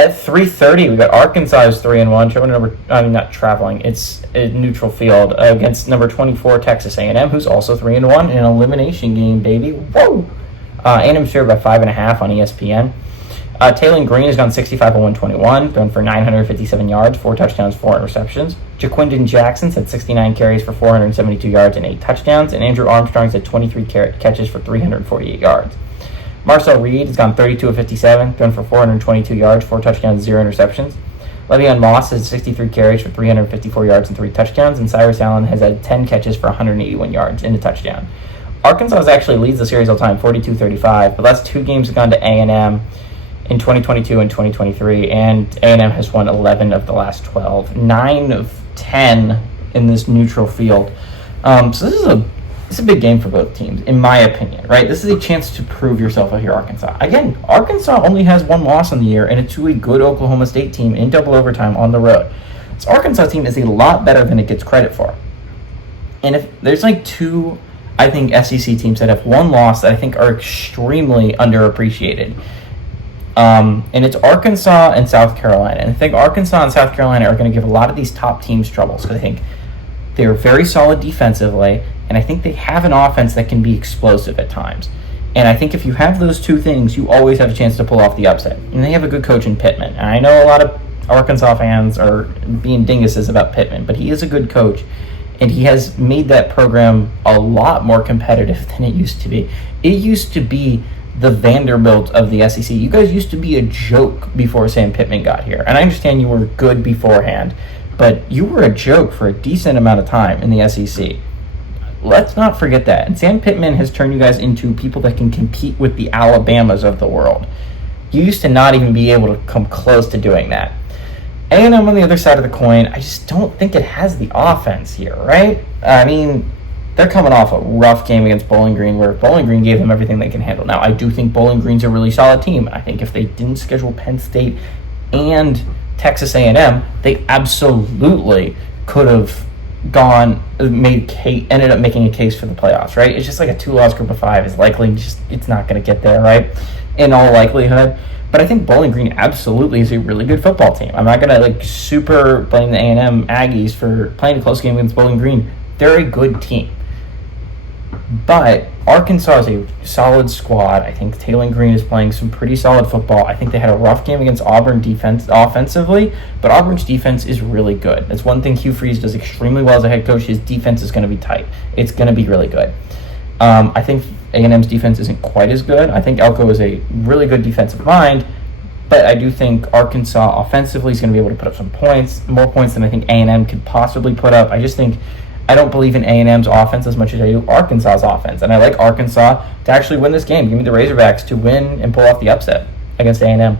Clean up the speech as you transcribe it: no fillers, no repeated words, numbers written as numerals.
At 3:30, we got Arkansas is 3-1. Not traveling. It's a neutral field against number 24 Texas A&M, who's also 3-1 in an elimination game, baby. Whoa! A&M's favored by 5.5 on ESPN. Taylor Green has gone 65 of 121, thrown for 957 yards, 4 touchdowns, 4 interceptions. Jaquindon Jackson's had 69 carries for 472 yards and 8 touchdowns, and Andrew Armstrong's had 23 catches for 348 yards. Marcel Reed has gone 32 of 57, thrown for 422 yards, 4 touchdowns, 0 interceptions. Le'Veon Moss has 63 carries for 354 yards and 3 touchdowns, and Cyrus Allen has had 10 catches for 181 yards and a touchdown. Arkansas actually leads the series all time, 42-35, but last 2 games have gone to A&M in 2022 and 2023, and A&M has won 11 of the last 12, 9 of 10 in this neutral field. So this is a big game for both teams, in my opinion, right? This is a chance to prove yourself out here, Arkansas. Again, Arkansas only has 1 loss on the year, and it's to a good Oklahoma State team in double overtime on the road. This Arkansas team is a lot better than it gets credit for. And if there's like 2, I think, SEC teams that have 1 loss that I think are extremely underappreciated. And it's Arkansas and South Carolina. And I think Arkansas and South Carolina are going to give a lot of these top teams troubles because I think they're very solid defensively, and I think they have an offense that can be explosive at times. And I think if you have those 2 things, you always have a chance to pull off the upset. And they have a good coach in Pittman. And I know a lot of Arkansas fans are being dinguses about Pittman, but he is a good coach, and he has made that program a lot more competitive than it used to be. It used to be the Vanderbilt of the SEC. You guys used to be a joke before Sam Pittman got here. And I understand you were good beforehand, but you were a joke for a decent amount of time in the SEC. Let's not forget that. And Sam Pittman has turned you guys into people that can compete with the Alabamas of the world. You used to not even be able to come close to doing that. A&M on the other side of the coin, I just don't think it has the offense here, right? I mean, they're coming off a rough game against Bowling Green where Bowling Green gave them everything they can handle. Now, I do think Bowling Green's a really solid team. I think if they didn't schedule Penn State and Texas A&M, they absolutely could have ended up making a case for the playoffs, right? It's just like a 2-loss group of 5 is likely it's not going to get there, right? In all likelihood. But I think Bowling Green absolutely is a really good football team. I'm not going to super blame the A&M Aggies for playing a close game against Bowling Green. They're a good team. But Arkansas is a solid squad. I think Taylor Green is playing some pretty solid football. I think they had a rough game against Auburn offensively, but Auburn's defense is really good. That's one thing Hugh Freeze does extremely well as a head coach. His defense is going to be tight. It's going to be really good. I think A&M's defense isn't quite as good. I think Elko is a really good defensive mind, but I do think Arkansas offensively is going to be able to put up some points, more points than I think A&M could possibly put up. I don't believe in A&M's offense as much as I do Arkansas's offense. And I like Arkansas to actually win this game. Give me the Razorbacks to win and pull off the upset against A&M.